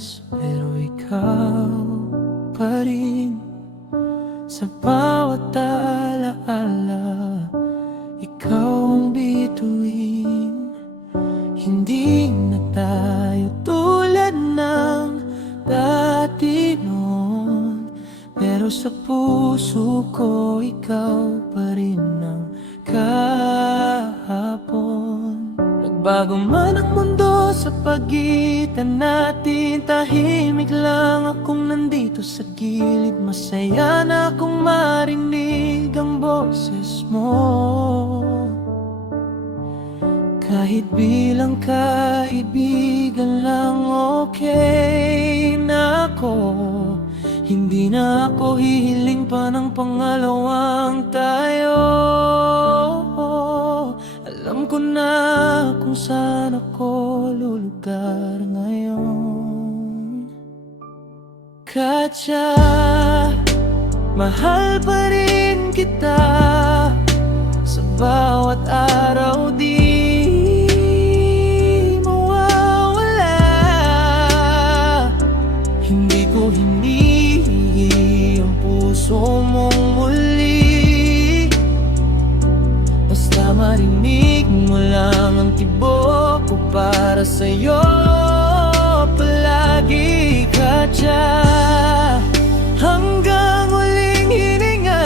oras, pero ikaw pa rin. Sa bawat alaala, ikaw ang bituin. Hindi na tayo tulad ng dati noon, pero sa puso ko ikaw pa rin ang kahapon. Nagbago man ang mundo sa pagitan natin, tahimik lang akong nandito sa gilid. Masaya na akong marinig ang boses mo, kahit bilang kaibigan lang okay na ako. Hindi na ako hihiling pa ng pangalawang tayo. Alam ko na kung saan ako lulugar ngayon. Katya, mahal pa rin kita. Sa bawat araw di mawawala. Hindi ko hinihingi ang puso mong muli, basta marinig mo lang ang tibok ko para sa'yo palagi. Katya, hanggang huling hininga,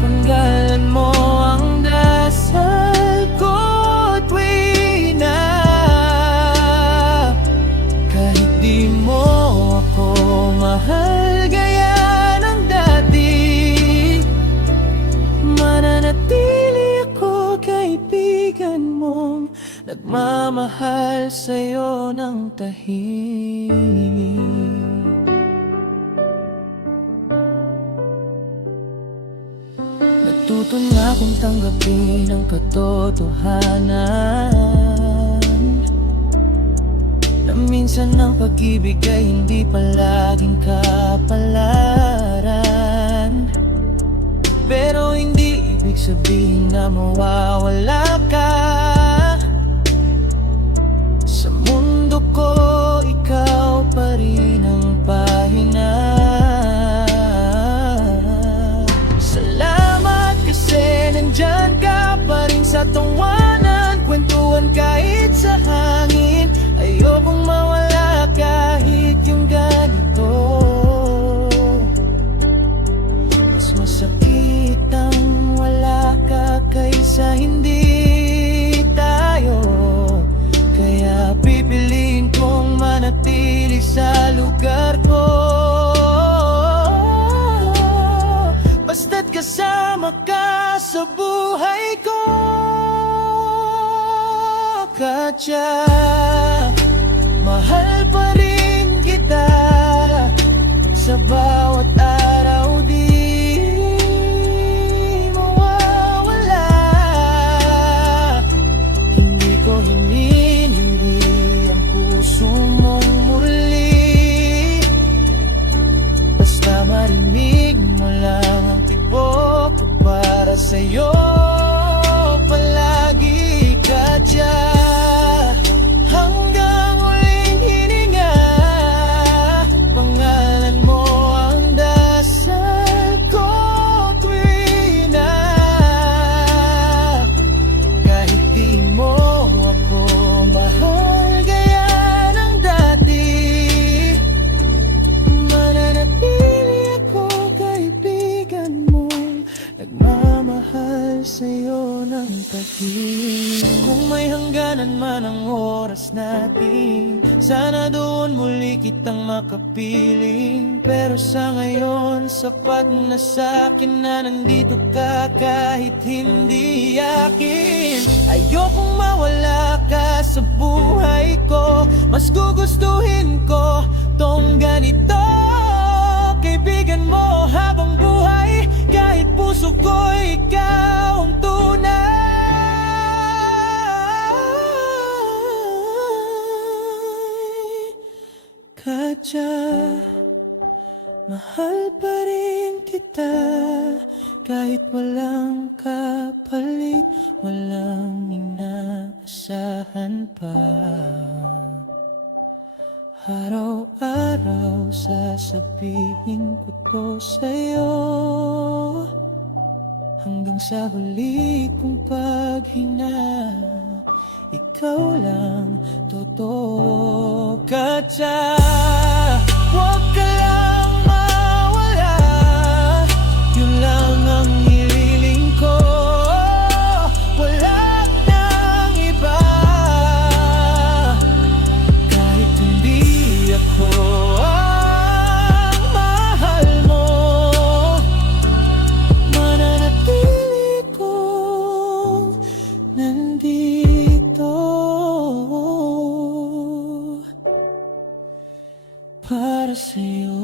tanggalan mo ang dasal ko tuwi na. Kahit di mo ako mahal gaya ng dati, mananatili ako kaibigan mong nagmamahal sa'yo ng tahimik. Natuto na akong tanggapin ang katotohanan na minsan ang pag-ibig ay hindi palaging kapalaran. Pero hindi ibig sabihin na mawawala ka. Sa mundo ko, ikaw pa rin ang pahinga. Salamat kasi nandyan ka pa rin sa tawanan, kwentuhan kahit sa hangin. Ayokong mawala kahit yung ganito. Mas masakit ang wala ka kaysa hindi tayo. Kaya pipiliin kong manatili sa lugar ko, basta't kasama ka sa buhay ko. Katya, mahal pa rin kita. Sa bawat araw di mawawala. Hindi ko hinihindi ang puso mong muli, basta marinig mo lang ang tibok ko para sa'yo palagi. Katya, hanggang huling hininga, pangalan mo ang dasal ko tuwi na. Kahit di mo ako mahal gaya ng dati, mananatili ako kaibigan mo, nagmamahal sa'yo ng tahimik. Kung may hangganan man ang oras natin, sana doon muli kitang makapiling. Pero sa ngayon, sapat na sa'kin na nandito ka kahit hindi yakin. Ayokong mawala ka sa buhay ko, mas gugustuhin ko tong ganito. Kaibigan mo habang buhay, kahit puso ko ikaw ang tunay. Katya, mahal pa rin kita. Kahit walang kapalit, walang inaasahan pa. Araw-araw sasabihin ko to sa'yo, hanggang sa huli kong paghinga, ikaw lang totoo. Katya, huwag ka lang mawala, yun lang ang hililing ko. Wala nang iba, kahit hindi ako ang mahal mo, mananatili kong nandito para sa'yo.